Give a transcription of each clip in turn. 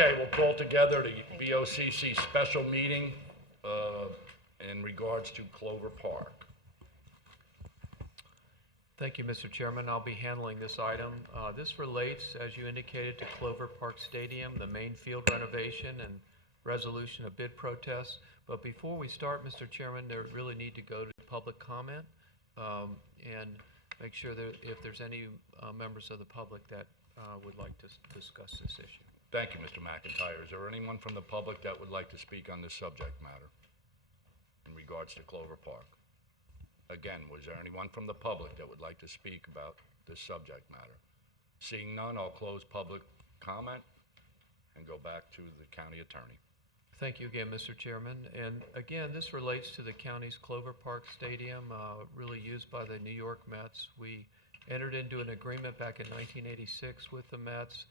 Okay, we'll call together the BOCC special meeting in regards to Clover Park. Thank you, Mr. Chairman. I'll be handling this item. This relates, as you indicated, to Clover Park Stadium, the main field renovation and resolution of bid protests. But before we start, Mr. Chairman, there really need to go to public comment and make sure that if there's any members of the public that would like to discuss this issue. Thank you, Mr. McIntyre. Is there anyone from the public that would like to speak on this subject matter in regards to Clover Park? Again, was there anyone from the public that would like to speak about this subject matter? Seeing none, I'll close public comment and go back to the county attorney. Thank you again, Mr. Chairman. And again, this relates to the county's Clover Park Stadium, really used by the New York Mets. We entered into an agreement back in 1986 with the Mets.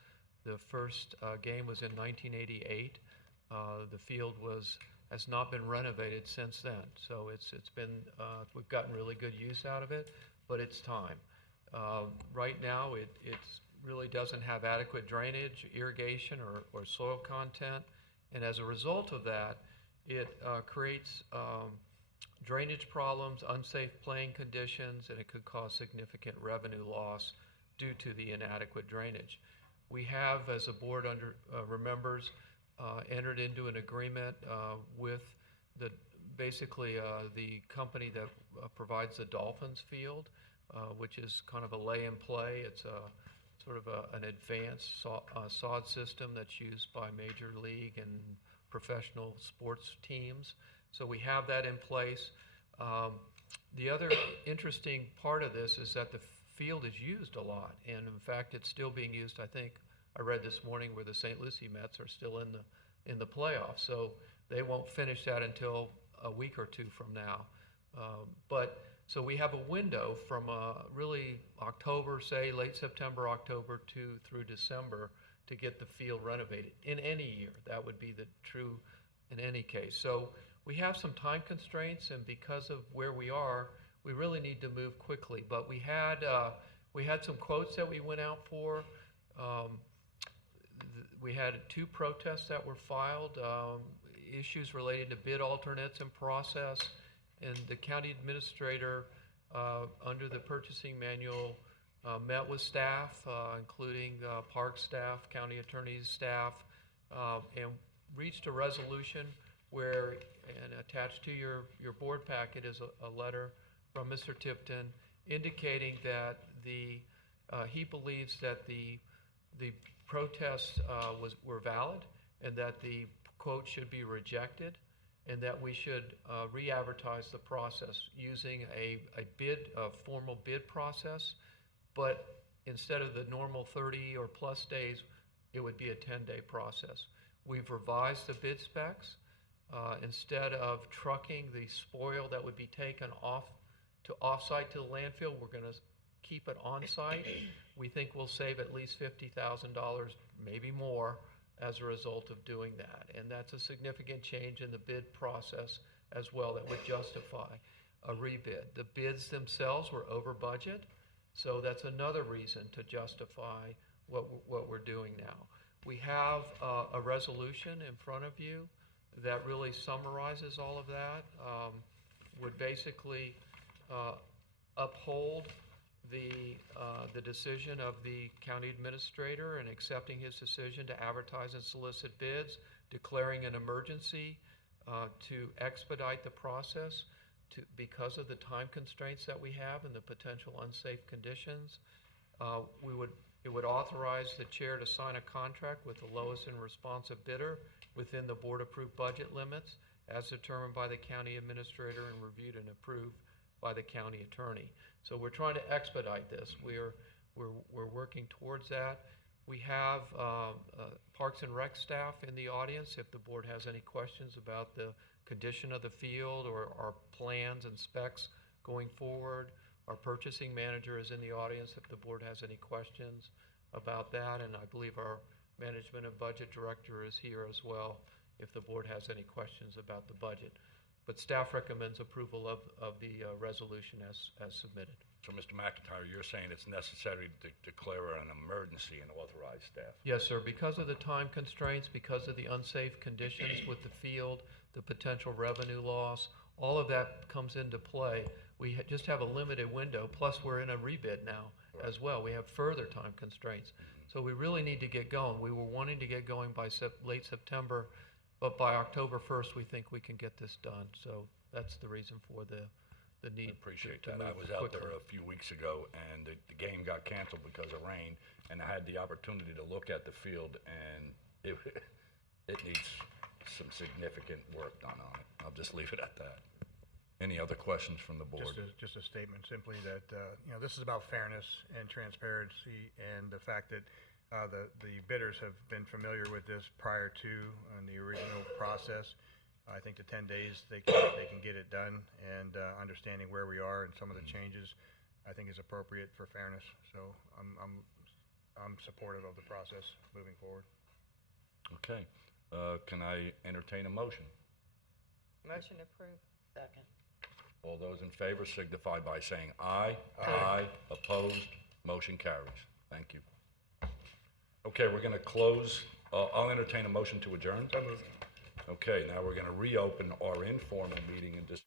The first game was in 1988. The field has not been renovated since then. So it's been, we've gotten really good use out of it, but it's time. Right now, it really doesn't have adequate drainage, irrigation, or soil content. And as a result of that, it creates drainage problems, unsafe playing conditions, and it could cause significant revenue loss due to the inadequate drainage. We have, as the board remembers, entered into an agreement with the company that provides the Dolphins field, which is kind of a lay and play. It's sort of an advanced sod system that's used by major league and professional sports teams. So we have that in place. The other interesting part of this is that the field is used a lot, and in fact it's still being used. I think I read this morning where the St. Lucie Mets are still in the playoffs, so they won't finish that until a week or two from now. So we have a window from really October, say late September, October through December to get the field renovated in any year. That would be the true in any case. So we have some time constraints, and because of where we are, we really need to move quickly. But we had some quotes that we went out for. We had 2 protests that were filed, issues related to bid alternates and process, and the county administrator, under the purchasing manual, met with staff, including park staff, county attorney's staff, and reached a resolution where, and attached to your board packet is a letter from Mr. Tipton indicating that he believes that the protests were valid and that the quote should be rejected, and that we should re-advertise the process using a formal bid process, but instead of the normal 30 or plus days, it would be a 10-day process. We've revised the bid specs. Instead of trucking the spoil that would be taken off-site to the landfill, we're going to keep it on-site. We think we'll save at least $50,000, maybe more, as a result of doing that. And that's a significant change in the bid process as well that would justify a rebid. The bids themselves were over budget, so that's another reason to justify what we're doing now. We have a resolution in front of you that really summarizes all of that, would basically uphold the decision of the county administrator and accepting his decision to advertise and solicit bids, declaring an emergency to expedite the process because of the time constraints that we have and the potential unsafe conditions. It would authorize the chair to sign a contract with the lowest and responsive bidder within the board-approved budget limits as determined by the county administrator and reviewed and approved by the county attorney. So we're trying to expedite this. We're working towards that. We have Parks and Rec staff in the audience if the board has any questions about the condition of the field or our plans and specs going forward. Our purchasing manager is in the audience if the board has any questions about that, and I believe our management and budget director is here as well if the board has any questions about the budget. but staff recommends approval of the resolution as submitted. So, Mr. McIntyre, you're saying it's necessary to declare an emergency and authorize staff? Yes, sir. Because of the time constraints, because of the unsafe conditions with the field, the potential revenue loss, all of that comes into play. We just have a limited window, plus we're in a rebid now as well. We have further time constraints. So we really need to get going. We were wanting to get going by late September, but by October 1st, we think we can get this done. So that's the reason for the need. I appreciate to that. I move was out there quickly. a few weeks ago, and the game got canceled because of rain, and I had the opportunity to look at the field, and it needs some significant work done on it. I'll just leave it at that. Any other questions from the board? Just a statement simply that, this is about fairness and transparency and the fact that the bidders have been familiar with this prior to the original process. I think the 10 days they can get it done, and understanding where we are and some of the changes, I think is appropriate for fairness. So I'm supportive of the process moving forward. Okay. Can I entertain a motion? Motion approved. Second. All those in favor signify by saying aye. Aye. Opposed? Motion carries. Thank you. Okay, we're going to close. I'll entertain a motion to adjourn. So moved. Okay, now we're going to reopen our informal meeting and just.